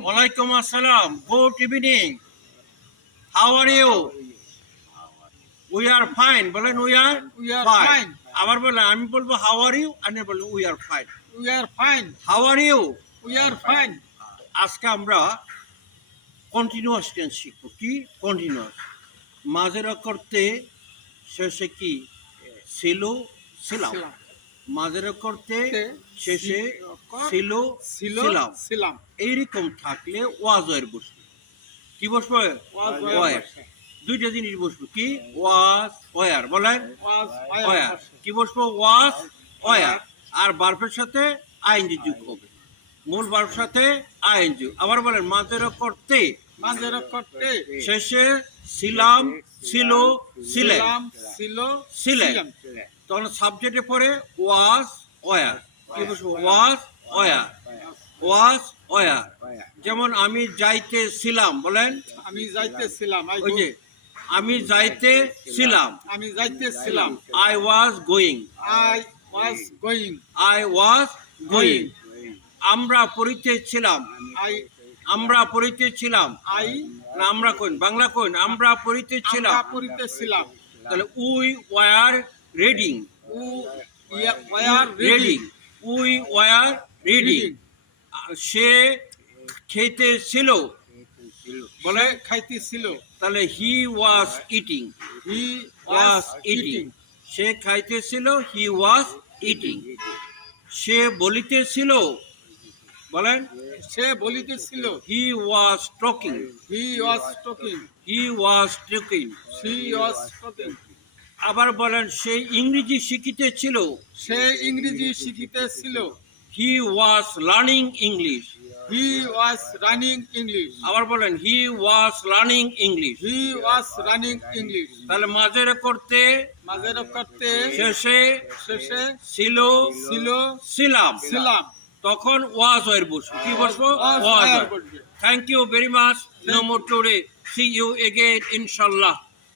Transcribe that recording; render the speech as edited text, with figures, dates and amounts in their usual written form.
Walaikum assalam. Good evening. How are you? We are fine. বলেন we are fine. আবার বলেন আমি বলবো how are you আপনি বলবেন we are fine. We are fine. How are you? We are fine. আজকে আমরা continuous tense শিখব। কি কন্টিনিউয়াস? মাঝের করতে শেষে কি ছিল ছিলাম, মাঝের করতে শেষে ছিল ছিলাম, এইরকম থাকলে ওয়াজ এর বসবে। কি বসবে? ওয়ার। দুইটা জিনিস বসবে। কি ওয়াজ ওয়ার বলেন ওয়ার। কি বসবো? Was war. আর বার্বের সাথে আইএনজি যোগ হবে। মূল বার্বের সাথে আইএনজি। আবার বলেন মাঝের করতে শেষে ছিলাম ছিল ছিলেন ছিলেন, তখন সাবজেক্টে পরে ওয়াজ ওয়ার। কি বসবো? Was were. Was were. যেমন আমি যাইতেছিলাম বলেন আমি যাইতেছিলাম। ওই যে আমি যাইতেছিলাম I was going. I was going. আমরা পড়িতেছিলাম। আমরা পড়িতেছিলাম। না আমরা কইন বাংলা কইন আমরা পড়িতেছিলাম। তাহলে we were reading. We were reading. সে খেতেছিল বলে খাইতেছিল। তাহলে he was eating. He was eating. সে খাইতেছিল হি ওয়াজ ইটিং। সে বলিতেছিল বলেন সে বলিতেছিল। He was talking. He was talking. He was talking. He was talking. আবার বলেন সে ইংরেজি শিখিতেছিল। সে ইংরেজি শিখিতেছিল। He was learning English. He was running English. আবার বলেন he was learning English. He was running English. তাহলে মাঝের করতে শেষে ছিল ছিলাম, তখন ওয়াজ ওয়ার বসবো। কি বসবো? Was. Thank you very much. No more today. See you again ইনশাআল্লাহ।